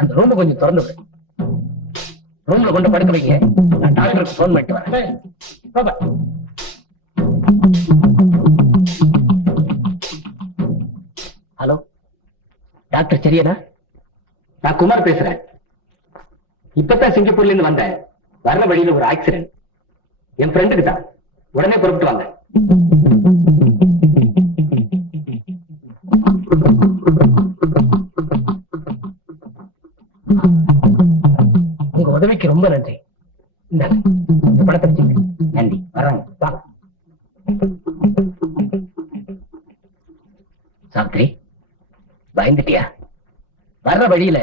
அந்த ரூம் கொஞ்சம் திறந்து ரூம்ல கொண்டு படுக்க வைங்க. நான் டாக்டருக்கு போன் பண்ணிட்டு வரேன். ஹலோ டாக்டர் சரியானா? நான் குமார் பேசுறேன். இப்பதான் சிங்கப்பூர்ல இருந்து வந்தேன். வர்ற வழியில ஒரு ஆக்சிடென்ட். என் ஃப்ரெண்டுக்கு தான். உடனே புறப்பட்டு வாங்க. உங்க உதவிக்கு ரொம்ப நன்றி. இந்த படத்தை நன்றி. வர்றாங்க. சாவித்ரி பயந்துட்டியா? வர்ற வழியில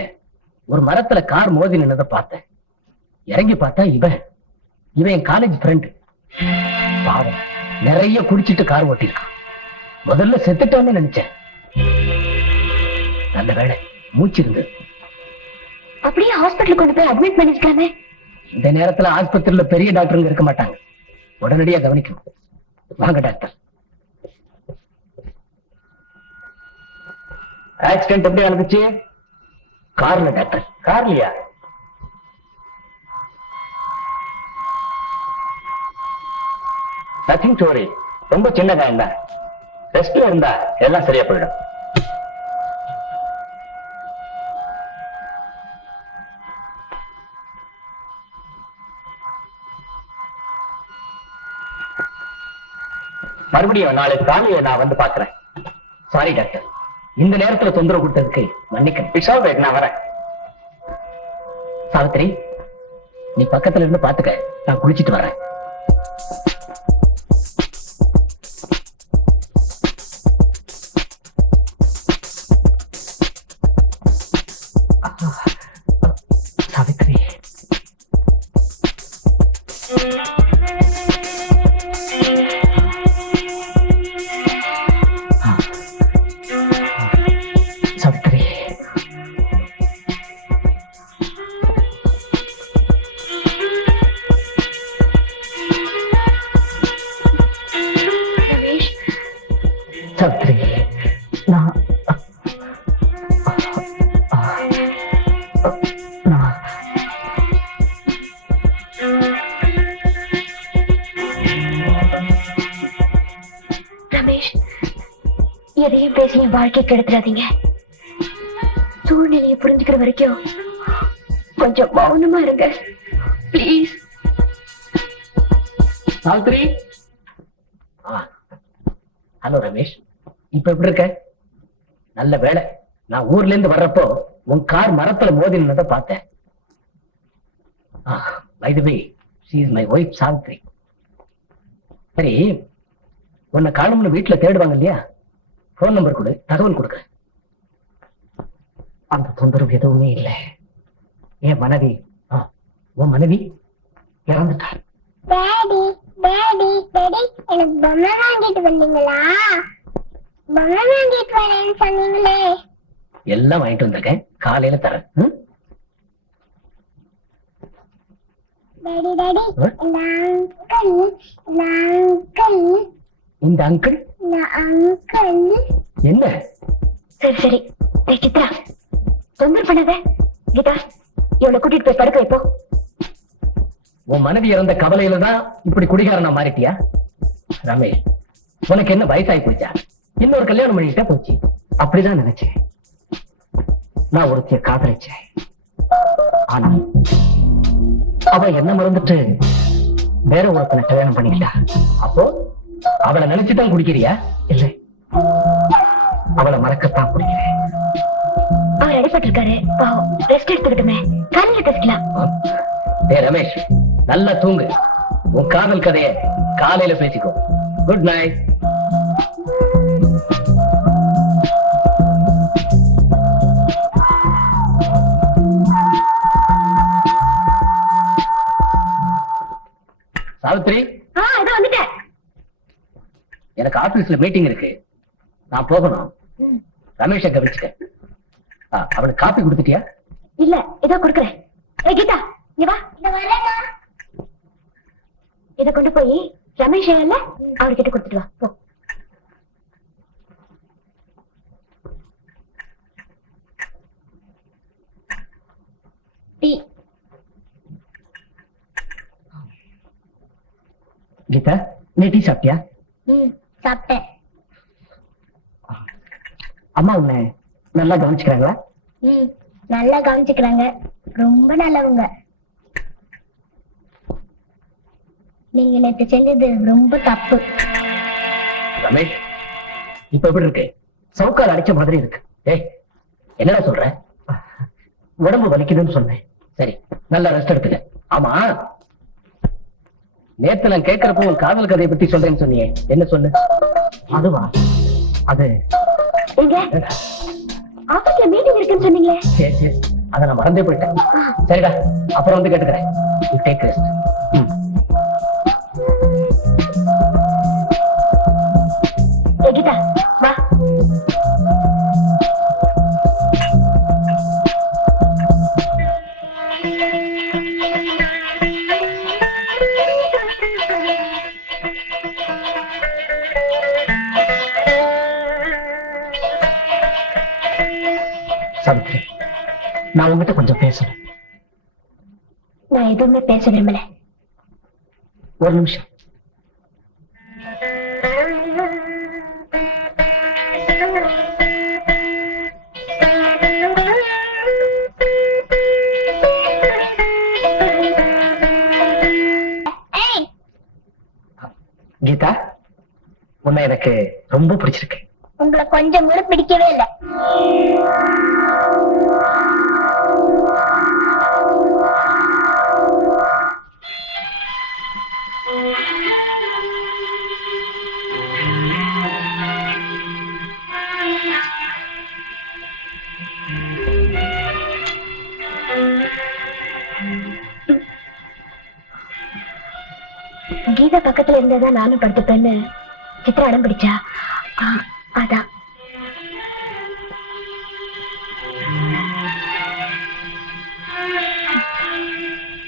ஒரு மரத்துல கார் மோதி நின்னதை பார்த்தேன். இறங்கி பார்த்தா இவன் என் காலேஜ் ஃப்ரெண்ட். பாவம் நிறைய குடிச்சிட்டு கார் ஓட்டிருக்கான். முதல்ல செத்துட்டான்னு நினைச்சேன். நல்ல வேளை மூச்சு இருந்தது. அப்படியே ஹாஸ்பிட்டலுக்கு கொண்டு போய் அட்மிட் பண்ணிருக்கானே. இந்த நேரத்துல ஆஸ்பத்திரியில பெரிய டாக்டருங்க இருக்க மாட்டாங்க. உடனடியா கவனிக்கணும். வாங்க டாக்டர். ஆக்சிடென்ட் எப்படி நடந்துச்சு? கார்ல டாக்டர். கார்லயா? Nothing to worry. ரொம்ப சின்ன காயம் தான். ரெஸ்ட்ல இருந்தா எல்லாம் சரியா போயிடும். மறுபடியும் நாளைக்கு காலையில நான் வந்து பாக்குறேன். சாரி டாக்டர், இந்த நேரத்துல தொந்தரவு கொடுத்ததுக்கு மன்னிக்க. நான் வரேன். சாவித்ரி நீ பக்கத்துல இருந்து பாத்துக்க. நான் குளிச்சிட்டு வரேன். சாவித்ரி ரமேஷ், எதையும் பேசி என் வாழ்க்கை கெடுத்துறாதீங்க. சூழ்நிலையை புரிஞ்சுக்கிற வரைக்கும் கொஞ்சம் மௌனமா இருங்க ப்ளீஸ். சாவித்ரி. ஹலோ ரமேஷ், இப்ப எப்படி இருக்க? நல்ல வேலை, நான் ஊர்ல இருந்து வர்றப்போ உன் கார் மரத்துல மோதி நின்னதை பார்த்தேன். By the way, she is my wife Savitri. சரி, உன்னை காணும்னு வீட்டுல தேடுவாங்க இல்லையா? போன் நம்பர் கொடு, தகவல் கொடுக்குறேன். அந்த தொந்தரவு எதுவுமே இல்லை. என் மனைவி, உன் மனைவி இறந்துட்டார். டாடி டாடி டாடி, எனக்கு பொம்மை வாங்கிட்டு வந்தீங்களா? பொம்மை வாங்கிட்டு வரேன்னு சொன்னீங்களே. எல்லாம் வாங்கிட்டு வந்திருக்கேன், காலையில தரேன். டாடி டாடி, இந்த அங்கிள் என்ன? சரி சரி, சித்ரா தொந்தரவு பண்ணாத. கீதா, இவளை கூட்டிட்டு போய் படுக்க வைப்போம். உன் மனைவி இறந்த கவலையில தான் இப்படி குடிகாரனா மாறிட்டியா? ரமேஷ், உனக்கு என்ன வயசாகி போச்சா? இன்னொரு கல்யாணம் பண்ணிக்கிட்டா போச்சு. அப்படிதான் நினைச்சேன். நான் ஒருத்திய காதலிச்சேன். ஆனா அவ என்ன மறந்துட்டு வேற ஒருத்தனை கல்யாணம் பண்ணிக்கிட்டா. அப்போ அவளை நினைச்சுதான் குடிக்கிறியா? இல்ல, அவளை மறக்கத்தான் குடிக்கிறேன். அவர் அடிபட்டிருக்காரு, பாவம், ரெஸ்ட் எடுத்துக்கிட்டுமே, காலையில பேசிக்கலாம். ரமேஷ், நல்லா தூங்கு. உன் காதல் கதையை காலையில பேசிக்கோ. Good night. சாவித்ரி. இதோ வந்துட்டேன். எனக்கு ஆபீஸ்ல மீட்டிங் இருக்கு, நான் போகணும். ரமேஷை கவனிச்சுட்டேன். அவனுக்கு காப்பி கொடுத்துட்டியா? இல்ல, இதோ கொடுக்குறேன். கீதா, இங்க வா. இத கொண்டு போய் ரமேஷ் இல்ல அவர்கிட்ட கொடுத்துட்டு வா. போ. கீதா, நீ டீ சாப்பிட்டியா? சாப்பிட்டேன். அம்மா உன்னை நல்லா கவனிச்சுக்கிறாங்களா? நல்லா கவனிச்சுக்கிறாங்க, ரொம்ப நல்லவங்க. நீங்க நேற்று செஞ்சது ரொம்ப தப்பு. ரமேஷ், இப்ப எப்படி இருக்கு? சவுக்கால் அடிச்ச மாதிரி இருக்கு. ஏய், என்னடா சொல்ற? உடம்பு வலிக்குதுன்னு சொன்னேன். சரி, நல்லா ரெஸ்ட் எடுத்துக்க. ஆமா, நேத்து நான் கேட்கிறப்போ உன் காதல் கதையை பத்தி சொல்றேன்னு சொன்னியே, என்ன சொல்லு? அதுவா? அது ஆபீஸ்ல மீட்டிங் இருக்குன்னு சொன்னீங்களே. சரி சரி, அதை நான் மறந்தே போயிட்டேன். சரிடா, அப்புறம் வந்து கேட்டுக்கிறேன். You take rest. கீதா, வா. சாவித்ரி, நான் உங்ககிட்ட கொஞ்சம் பேசணும். நான் எதுவுமே பேச விரும்பல. ஒரு நிமிஷம். கீதா, உன்னை எனக்கு ரொம்ப பிடிச்சிருக்கு. உங்களை கொஞ்சம் கூட பிடிக்கவே இல்லை. கீதா பக்கத்துல இருந்ததான் நானும் படுத்துப்பேன்னு சித்ரா அடம் பிடிச்சா. அதான்.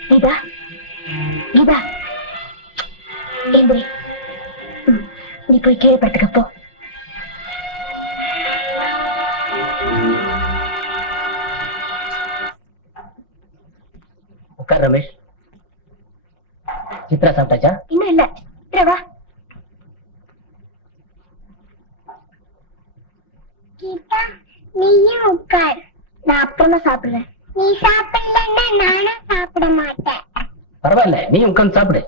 கீதா, கீதா, ஏந்திரி. நீ போய் கீழே படுத்துக்கப்போ. உட்கார் ரமேஷ். சித்ரா சாப்பிட்டாச்சா? இன்னும் இல்ல. சித்ரா வா. கீதா நீயும் உட்கார், நான் அப்புறமா சாப்பிடுறேன். நீ சாப்பிடலன்னா நானும் சாப்பிட மாட்டேன். பரவாயில்ல, நீ உட்கார்ந்து சாப்பிடு.